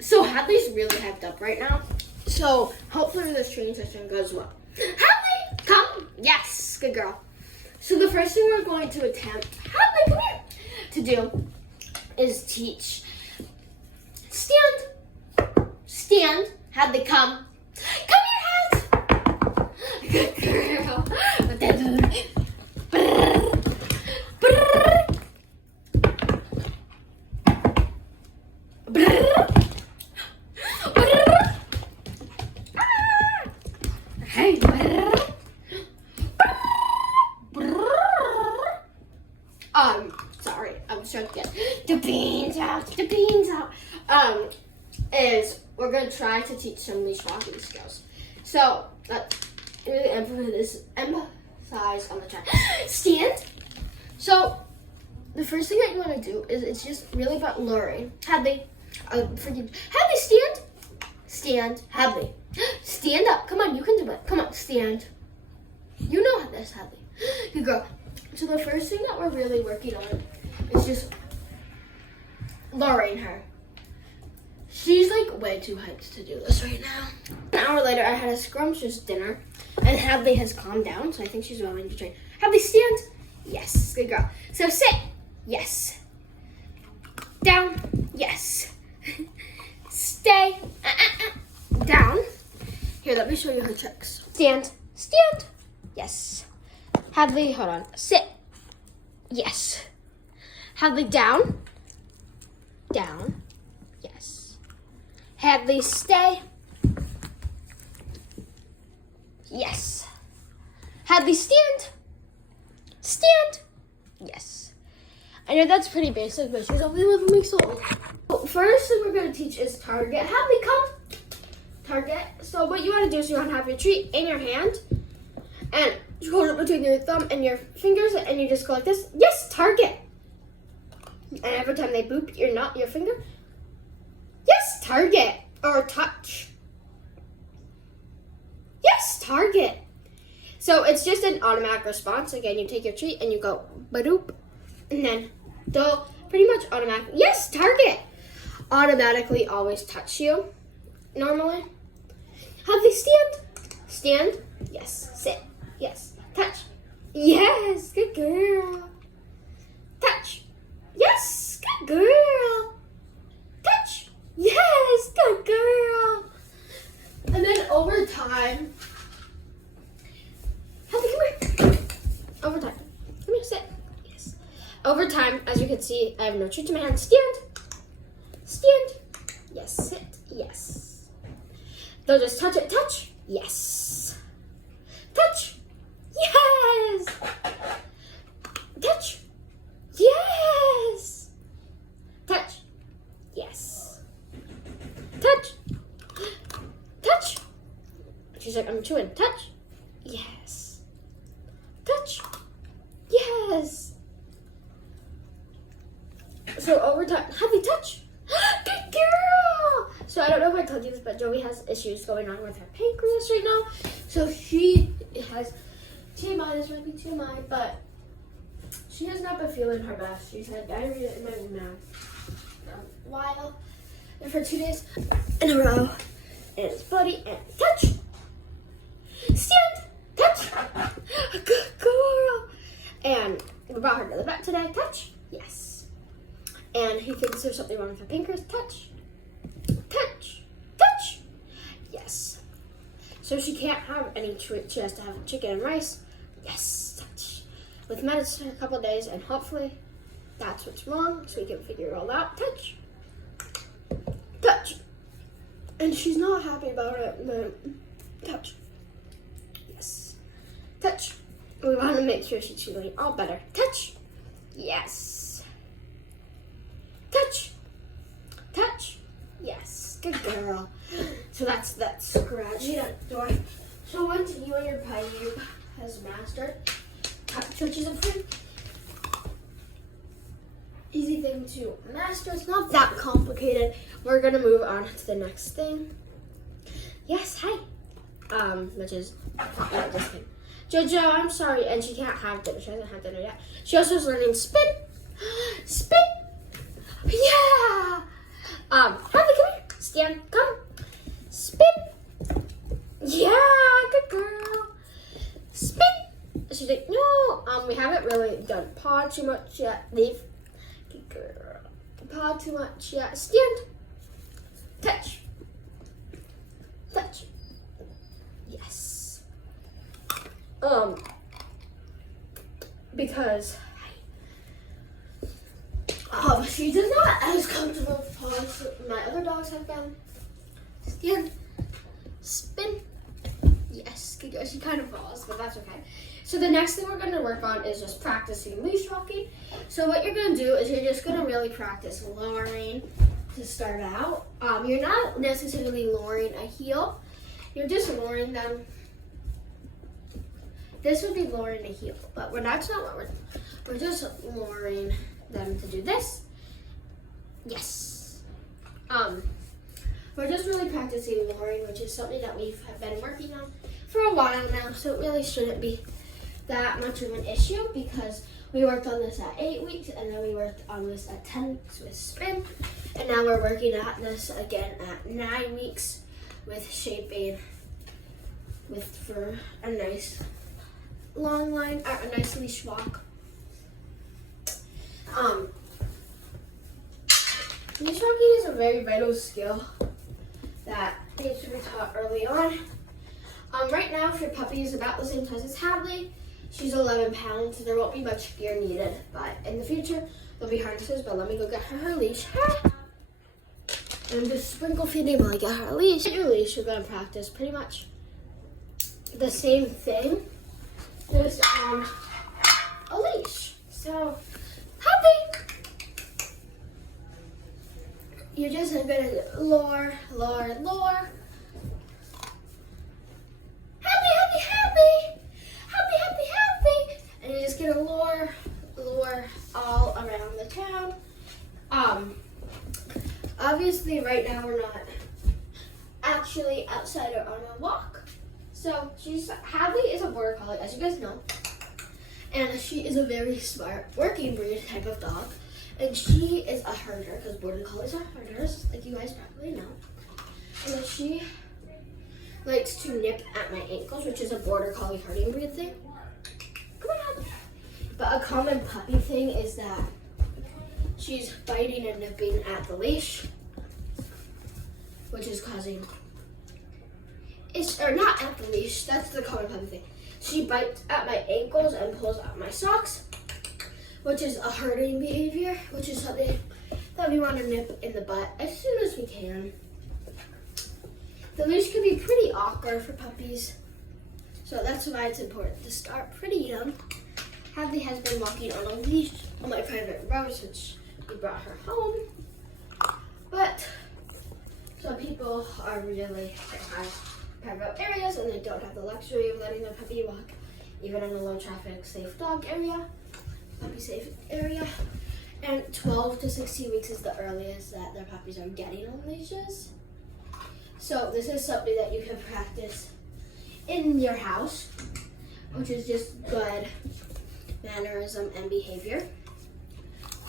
So Hadley's really hyped up right now. So hopefully this training session goes well. Hadley, come. Yes, good girl. So the first thing we're going to attempt, Hadley, come here, to do is teach. Stand. Hadley, come. Come here, hands. Good girl. Hey. Sorry, I'm trying to get the beans out. Is we're gonna try to teach some of these walking skills. So really emphasize on the try. Stand. So the first thing that you want to do is it's just really about luring. Hadley, Hadley, stand. Hadley, stand up. Come on, you can do it. Come on, stand. You know this, Hadley. Good girl. So the first thing that we're really working on is just luring her. She's like way too hyped to do this right now. An hour later, I had a scrumptious dinner, and Hadley has calmed down, so I think she's willing to train. Hadley, stand. Yes, good girl. So sit. Yes. Down. Yes. Stay. Down. Here, let me show you her tricks. Stand. Yes. Hadley, hold on. Sit. Yes. Hadley, down. Yes. Hadley, stay. Yes. Hadley, stand. Yes. I know that's pretty basic, but she's only 11 weeks old. First thing we're going to teach is target. Hadley, come. Target. So what you want to do is you want to have your treat in your hand, and you hold it between your thumb and your fingers, and you just go like this. Yes, target. And every time they boop your finger, yes, target. Or touch. Yes, target. So it's just an automatic response. Again, you take your treat and you go ba-doop, and then they'll pretty much automatically, yes, target. Automatically always touch you normally. Hadley, stand. Yes. Sit. Yes. Touch. Yes. Good girl. Touch. Yes. Good girl. Touch. Yes. Good girl. And then over time, Hadley, come here. Over time. Come here. Sit. Yes. Over time, as you can see, I have no treat to my hand. Stand. Yes. Sit. Yes. They'll just touch it. Touch. Yes. Touch. Yes. Touch. Yes. Touch. Yes. Touch. She's like, I'm chewing. Touch. Yes. Touch. Yes. So over time, Hadley, touch. Good girl. So I don't know if I told you this, but Joey has issues going on with her pancreas right now. So she has TMI, this might be TMI, but she has not been feeling her best. She's had diarrhea in my mouth for a while, and for 2 days in a row. And it's bloody. And touch. Stand. Touch. Good girl. And we brought her to the vet today. Touch. Yes. And he thinks there's something wrong with her pancreas. Touch. Yes. So she can't have any treat. She has to have chicken and rice. Yes. Touch. With medicine a couple of days, and hopefully that's what's wrong, so we can figure it all out. Touch. And she's not happy about it, but touch. Yes. Touch. We want to make sure she's feeling all better. Touch. Yes. Touch. Yes. Good girl. So that's that scratchy that door. So once you and your Paiute has mastered touch, which is a pretty easy thing to master. It's not that complicated. We're gonna move on to the next thing. Yes, hi. Which is just kidding. Jojo, I'm sorry, and she can't have dinner. She hasn't had dinner yet. She also is learning spin. Spin. Yeah. Harvey, come here. stand, come. Spin. Yeah, good girl. Spin. She's like, no, we haven't really done paw too much yet. Leave. Good girl. Paw too much yet. Stand. Touch. Touch. Yes. Because she does not as comfortable with paws as my other dogs have been. Stand. Spin. Yes, good girl. She kind of falls, but that's okay. So the next thing we're going to work on is just practicing leash walking. So what you're going to do is you're just going to really practice lowering to start out. You're not necessarily lowering a heel. You're just lowering them. This would be lowering a heel, but that's not what we're just lowering them to do this. Yes. We're just really practicing lowering, which is something that we've been working on for a while now, so it really shouldn't be that much of an issue because we worked on this at 8 weeks and then we worked on this at 10 weeks with spin, and now we're working at this again at 9 weeks with shaping for a nice long line, a nice leash walk. Leash walking is a very vital skill that needs to be taught early on. Right now, if your puppy is about the same size as Hadley, she's 11 pounds, so there won't be much gear needed. But in the future, there'll be harnesses, but let me go get her leash. And just sprinkle feeding while I get her leash. Your leash, you're gonna practice pretty much the same thing, just on a leash. So, Happy! You're just gonna lower. Happy. And you're just gonna lower all around the town. Obviously right now we're not actually outside or on a walk. So Hadley is a border collie, as you guys know. And she is a very smart working breed type of dog. And she is a herder, because border collies are herders, like you guys probably know. And she likes to nip at my ankles, which is a border collie herding breed thing. Come on, Hadley. But a common puppy thing is that she's biting and nipping at the leash, which is causing, or not at the leash, that's the common puppy thing. She bites at my ankles and pulls out my socks, which is a herding behavior, which is something that we want to nip in the butt as soon as we can. The leash can be pretty awkward for puppies, so that's why it's important to start pretty young. Hadley has been walking on a leash on my private road since we brought her home, but some people are really have private areas and they don't have the luxury of letting their puppy walk even in a low traffic safe dog area, puppy safe area. And 12 to 16 weeks is the earliest that their puppies are getting on leashes. So this is something that you can practice in your house, which is just good mannerism and behavior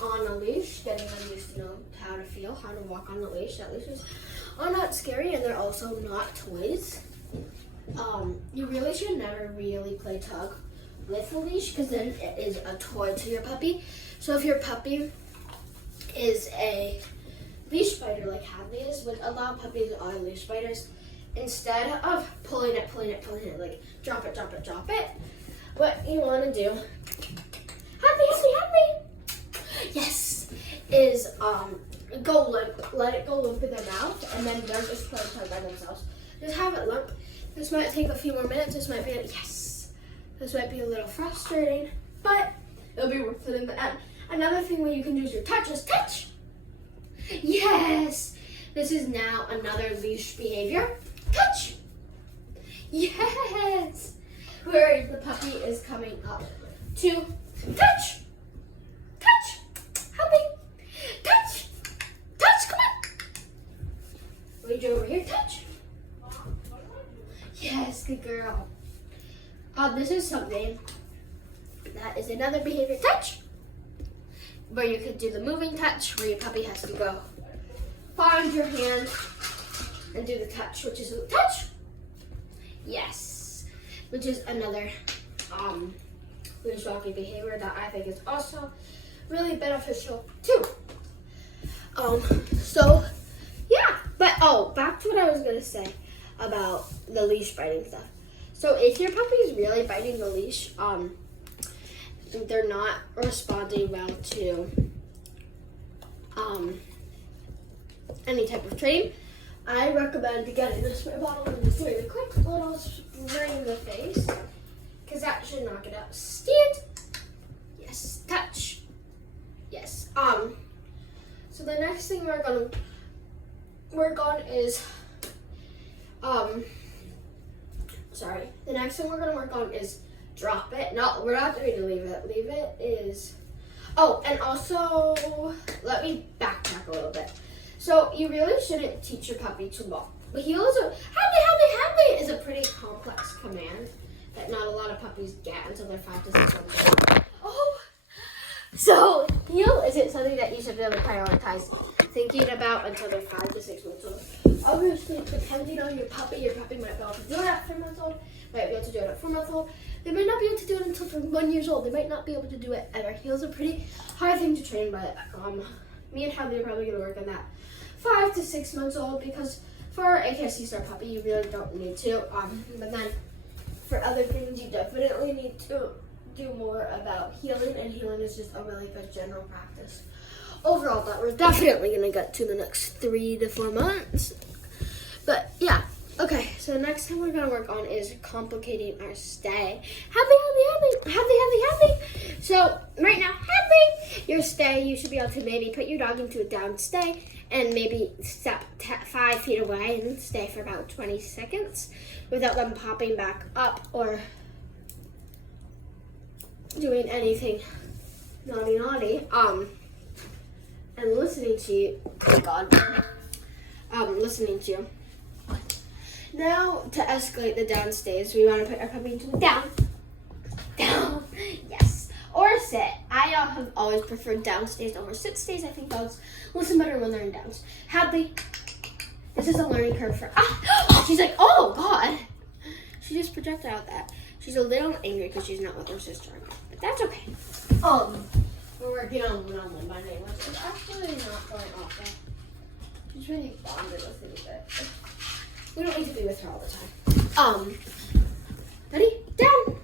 on a leash, getting them used to know how to feel, how to walk on the leash. That leashes are not scary and they're also not toys. You really should never really play tug with a leash because then it is a toy to your puppy. So if your puppy is a leash biter like Hadley is, which a lot of puppies are leash biters, instead of pulling it, like drop it, what you want to do, Hadley, yes, is go limp, let it go limp in their mouth, and then they're just playing tug by themselves. Just have it limp. This might take a few more minutes. This might be a little frustrating, but it'll be worth it in the end. Another thing where you can use your touch is touch. Yes, this is now another leash behavior. Touch. Yes, where the puppy is coming up to touch. Happy. Touch. Come on. Reach over here. Touch. Yes, good girl. This is something that is another behavior. Touch. Where you could do the moving touch, where your puppy has to go find your hand and do the touch, which is a touch. Yes, which is another loose walking behavior that I think is also really beneficial too. So yeah, but back to what I was gonna say about the leash biting stuff. So if your puppy is really biting the leash, they're not responding well to any type of training, I recommend getting a spray bottle and just doing a quick little spray in the face, because that should knock it out. Stand. Yes. Touch. Yes. So the next thing we're gonna work on is the next thing we're gonna work on is drop it. No, we're not going to leave it. Leave it is. Oh, and also let me backtrack a little bit. So you really shouldn't teach your puppy to walk. But heel is happy is a pretty complex command that not a lot of puppies get until they're 5 to 6 months old. Oh, so heel isn't something that you should really prioritize thinking about until they're 5 to 6 months old. Obviously, depending on your puppy might be able to do it at 3 months old, might be able to do it at 4 months old. They might not be able to do it until they're 1 year old. They might not be able to do it ever. Heel's a pretty hard thing to train, but me and Hadley are probably going to work on that 5 to 6 months old, because for a KFC Star puppy, you really don't need to. But then for other things, you definitely need to do more about healing, and healing is just a really good general practice overall that we're definitely going to get to the next 3 to 4 months. But yeah. Okay, so the next thing we're going to work on is complicating our stay. Happy. So right now, Happy, your stay, you should be able to maybe put your dog into a down stay and maybe step 5 feet away and stay for about 20 seconds without them popping back up or doing anything naughty. And listening to you. Oh God. Listening to you. Now, to escalate the down stays, we want to put our puppy into a down, yes, or sit. I have always preferred down stays over sit stays. I think dogs listen better when they're in downs. Hadley, this is a learning curve for, she's like, oh God. She just projected out that. She's a little angry because she's not with her sister, but that's okay. We're working on one-on-one bonding, which is actually not going awful. She's really bonded with me a bit. We don't need to be with her all the time. Ready? Down.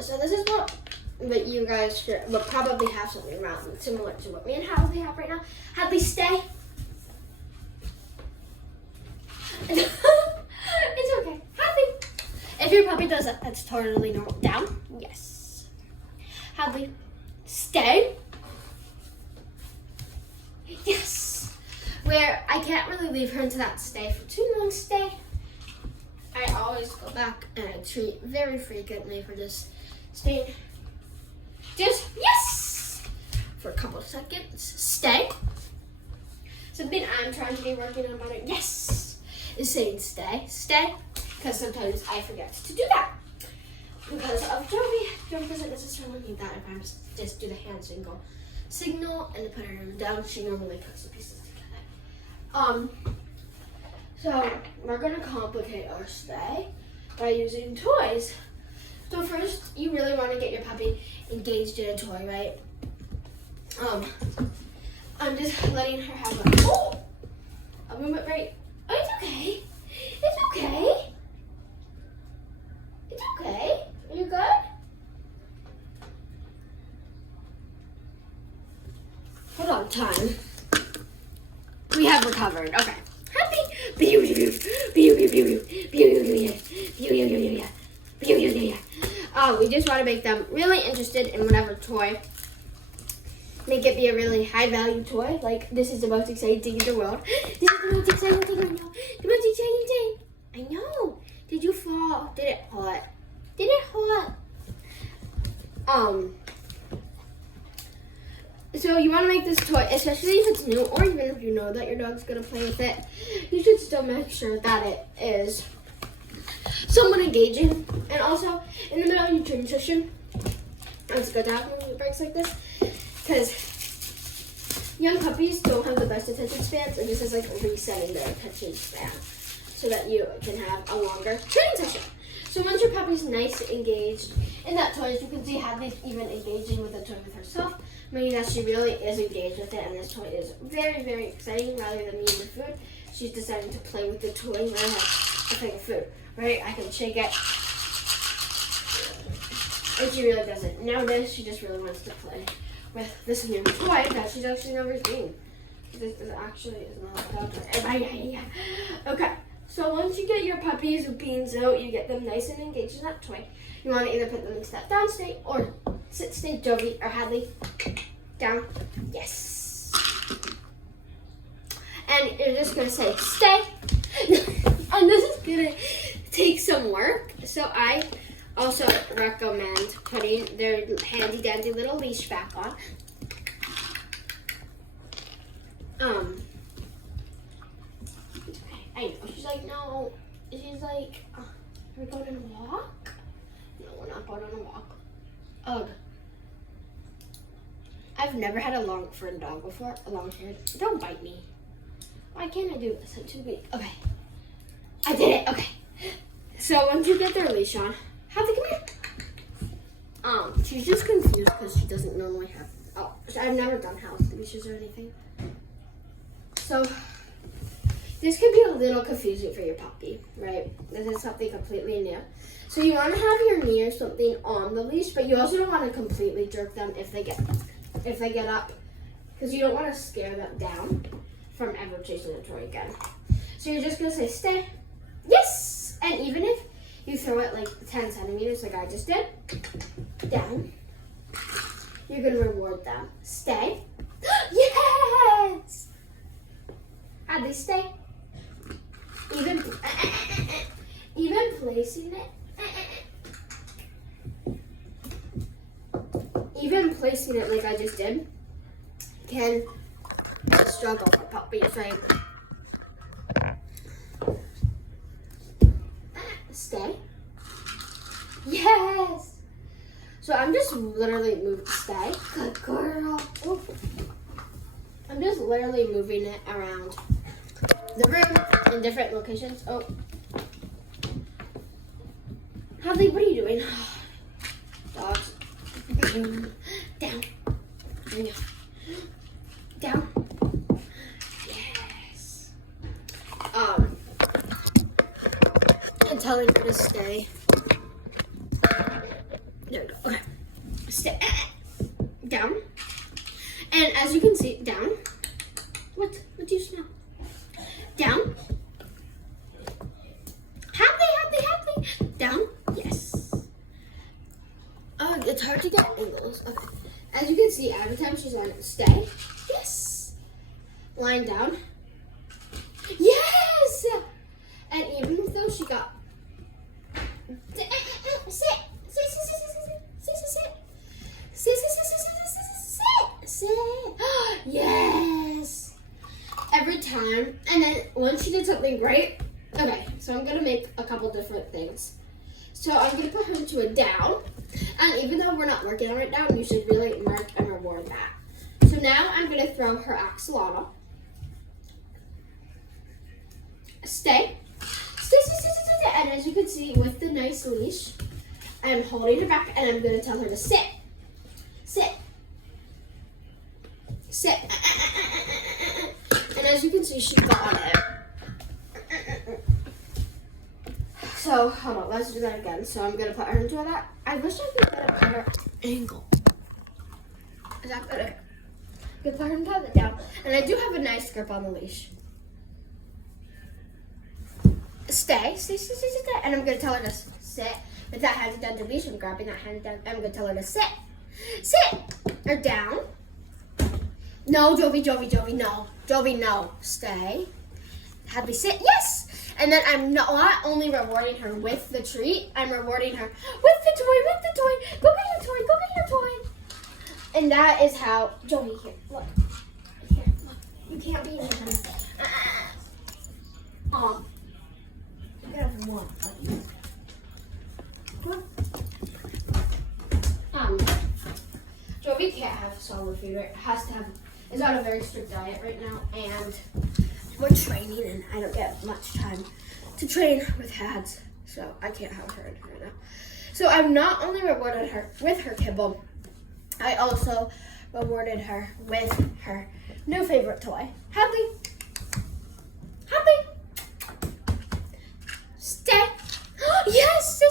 So this is what you guys will probably have something around similar to what me and Hadley have right now. Hadley, stay. It's okay. Hadley. If your puppy does that, that's totally normal. Down. Yes. Hadley, stay. Yes. Where I can't really leave her into that stay for too long stay. I always go back and I treat very frequently for this stay. Just, yes! For a couple of seconds. Stay. Something I'm trying to be working on about it, yes, is saying stay. Stay. Because sometimes I forget to do that. Because of Joey. Joey doesn't necessarily need that if I just do the hand signal and put her down. She normally puts the pieces together. So we're gonna complicate our stay by using toys. So first, you really want to get your puppy engaged in a toy, right? I'm just letting her have a moment break. Oh, it's okay. It's okay. It's okay. Are you good? Hold on, time. We have recovered. Okay. Happy. We just want to make them really interested in whatever toy. Make it be a really high value toy. Like, this is the most exciting thing in the world. This is the most exciting thing right now. The most exciting thing. I know. Did you fall? Did it hurt? Did it hurt? So you want to make this toy, especially if it's new, or even if you know that your dog's going to play with it, you should still make sure that it is somewhat engaging. And also, in the middle of your training session, it's good to have movement breaks like this, because young puppies don't have the best attention spans, and this is like resetting their attention span so that you can have a longer training session. So once your puppy's nice engaged in that toy, as you can see, Hadley's even engaging with the toy with herself, meaning that she really is engaged with it, and this toy is very, very exciting. Rather than eating the food, she's deciding to play with the toy and let her play with food. Right? I can shake it. And she really doesn't notice. She just really wants to play with this new toy that she's actually never seen. This is actually not a dog toy. Okay. So once you get your puppies or beans out, you get them nice and engaged in that toy. You want to either put them in step down state or sit state. Jovi or Hadley, down. Yes. And you're just gonna say stay. And this is gonna take some work. So I also recommend putting their handy dandy little leash back on. I know. She's like, no. She's like, are we going on a walk? No, we're not going on a walk. Ugh. I've never had a long-furred dog before. A long-haired. Don't bite me. Why can't I do this? I'm too weak. Okay. I did it. Okay. So once you get their leash on, Hadley, come here. She's just confused because she doesn't normally have. Oh, I've never done house leashes or anything. So this could be a little confusing for your puppy, right? This is something completely new. So you want to have your knee or something on the leash, but you also don't want to completely jerk them if they get up, because you don't want to scare them down from ever chasing the toy again. So you're just gonna say stay, yes, and even if you throw it like 10 centimeters, like I just did, down, you're gonna reward them. Stay, yes. At least stay. Even placing it. Even placing it like I just did can struggle for puppies, right? Stay. Yes. So I'm just literally moving. Stay. Good girl. Ooh. I'm just literally moving it around the room in different locations. Oh. Hadley, what are you doing? Dogs. Down. Down. Yes. And telling her to stay. There we go. Okay. Stay. Down. And as you can see, down. What do you smell? Down. Hadley. Down. Yes. Oh, it's hard to get angles. Okay. As you can see, every time she's lying, stay. Yes. Lying down. Yes. And even though she got sit. Yes. Every time. And then once she did something right, okay, so I'm gonna make a couple different things. So I'm gonna put her into a down. And even though we're not working on it down, you should really mark and reward that. So now I'm gonna throw her axolotl. Stay. And as you can see, with the nice leash, I'm holding her back and I'm gonna tell her to sit. Sit. And as you can see, she got it. So, hold on, let's do that again. So I'm gonna put her into that. I wish I could get a better angle. Is that better? I'm gonna put her into that down. And I do have a nice grip on the leash. Stay. And I'm gonna tell her to sit. With that hand down the leash, I'm grabbing that hand down. I'm gonna tell her to sit. Sit. Or down. No, Jovi, no. Jovi, no. Stay. Hadley, sit. Yes. And then I'm not only rewarding her with the treat, I'm rewarding her with the toy. Go get your toy. And that is how, Jovi, here, look. Here, look. You can't be in here. You can have one. Jovi can't have solid food. It has to have is on a very strict diet right now, and we're training, and I don't get much time to train with Hads, so I can't have her in here right now. So I've not only rewarded her with her kibble, I also rewarded her with her new favorite toy. Hadley. Stay. Yes.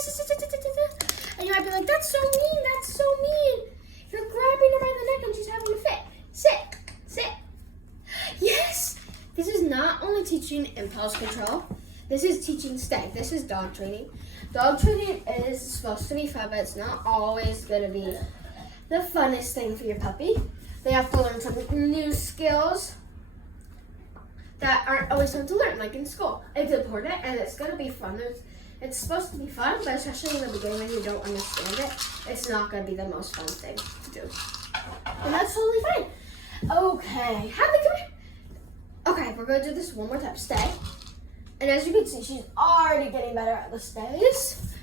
And you might be like, that's so mean. You're grabbing her by the neck and she's having a fit. Sit. Yes. This is not only teaching impulse control. This is teaching stay. This is dog training. Dog training is supposed to be fun, but it's not always going to be the funnest thing for your puppy. They have to learn some new skills that aren't always fun to learn, like in school. It's important and it's going to be fun. It's supposed to be fun, but especially in the beginning when you don't understand it, it's not going to be the most fun thing to do. And that's totally fine. Okay, Hadley, come here. Okay, we're going to do this one more time. Stay. And as you can see, she's already getting better at the stays,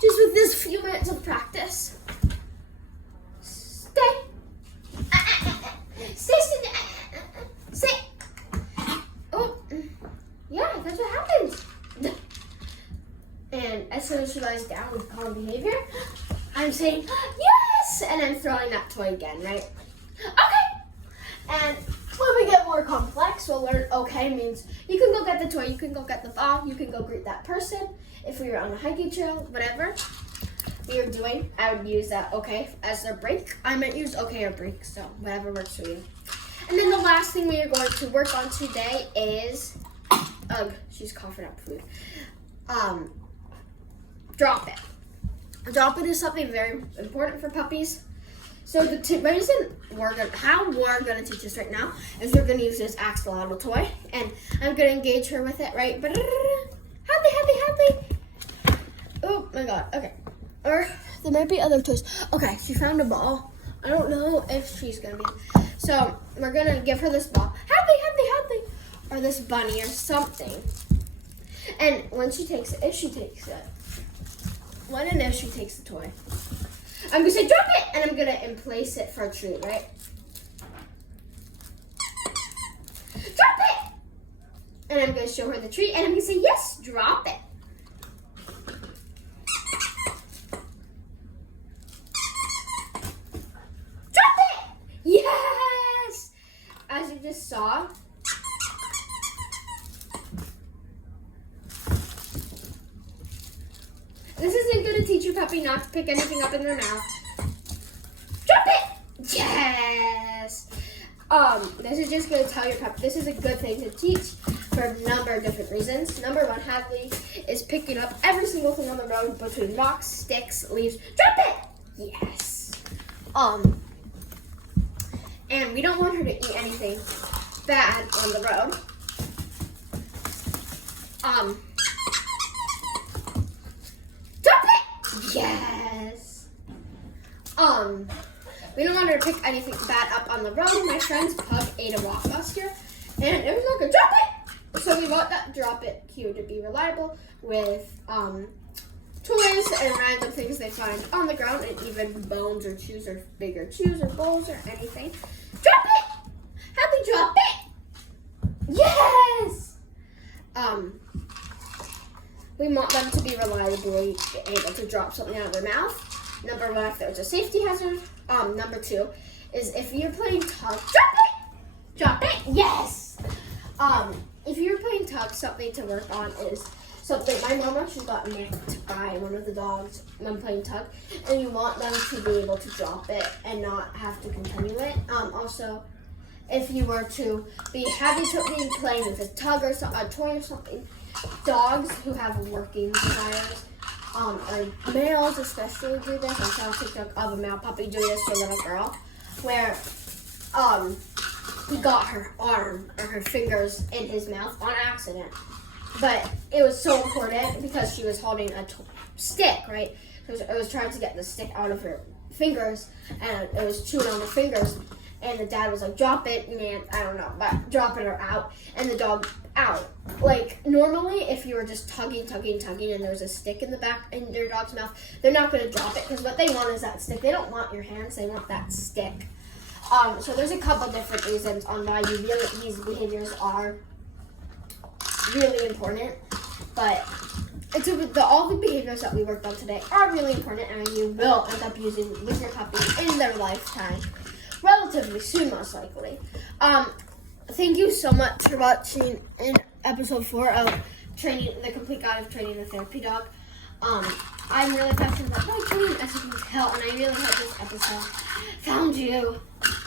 just with this few minutes of practice. Stay. Sit. Oh, yeah, that's what happens. And as soon as she lies down with calm behavior, I'm saying, yes! And I'm throwing that toy again, right? Okay. And when we get more complex, we'll learn okay means you can go get the toy, you can go get the ball, you can go greet that person. If we were on a hiking trail, whatever we were doing, I would use that okay as their break. I might use okay or break, so whatever works for you. And then the last thing we are going to work on today is, she's coughing up food. Drop it. Drop it is something very important for puppies. So the reason we're gonna teach this right now is we're gonna use this axolotl toy, and I'm gonna engage her with it, right? But Hadley. Oh my god. Okay. Or there might be other toys. Okay, she found a ball. I don't know if she's gonna be. So we're gonna give her this ball. Hadley. Or this bunny or something. And when she takes it, if she takes the toy, I'm gonna say drop it, and I'm gonna place it for a treat, right? Drop it! And I'm gonna show her the treat, and I'm gonna say yes, drop it. Drop it! Yes! As you just saw, this isn't going to teach your puppy not to pick anything up in their mouth. Drop it! Yes! This is just going to tell your puppy this is a good thing to teach for a number of different reasons. Number one, Hadley is picking up every single thing on the road between rocks, sticks, leaves. Drop it! Yes! And we don't want her to eat anything bad on the road. Yes. We don't want her to pick anything bad up on the road. My friend's pug ate a rock last year, and it was like a drop it. So we want that drop it cue to be reliable with toys and random things they find on the ground, and even bones or chews or bigger chews or bowls or anything. Drop it. Happy drop it. Yes. We want them to be reliably able to drop something out of their mouth. Number one, if there's a safety hazard. Number two is if you're playing tug, drop it, yes. If you're playing tug, something to work on is something. My mom actually got nicked by one of the dogs when playing tug, and you want them to be able to drop it and not have to continue it. Also, if you were to be having something playing with a tug or a toy or something, dogs who have working desires, or males especially do this. I saw a TikTok of a male puppy doing this to a little girl, where he got her arm or her fingers in his mouth on accident. But it was so important because she was holding a stick, right? It was trying to get the stick out of her fingers, and it was chewing on the fingers. And the dad was like, drop it, and I don't know, but dropping her out, and the dog out. Like, normally, if you were just tugging, and there was a stick in the back in your dog's mouth, they're not going to drop it, because what they want is that stick. They don't want your hands, they want that stick. So there's a couple different reasons on why these behaviors are really important, but all the behaviors that we worked on today are really important, and you will end up using with your puppy in their lifetime, relatively soon, most likely. Thank you so much for watching in episode 4 of The Complete Guide of Training a Therapy Dog. I'm really passionate about dog training, as you can tell, and I really hope this episode found you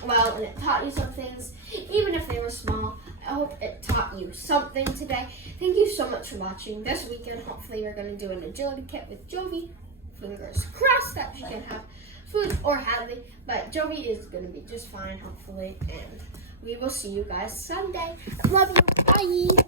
well, and it taught you some things, even if they were small. I hope it taught you something today. Thank you so much for watching. This weekend, hopefully, we're going to do an agility kit with Jovi. Fingers crossed that she can have food or Hadley, but Jovi is going to be just fine, hopefully, and we will see you guys Sunday. Love you. Bye.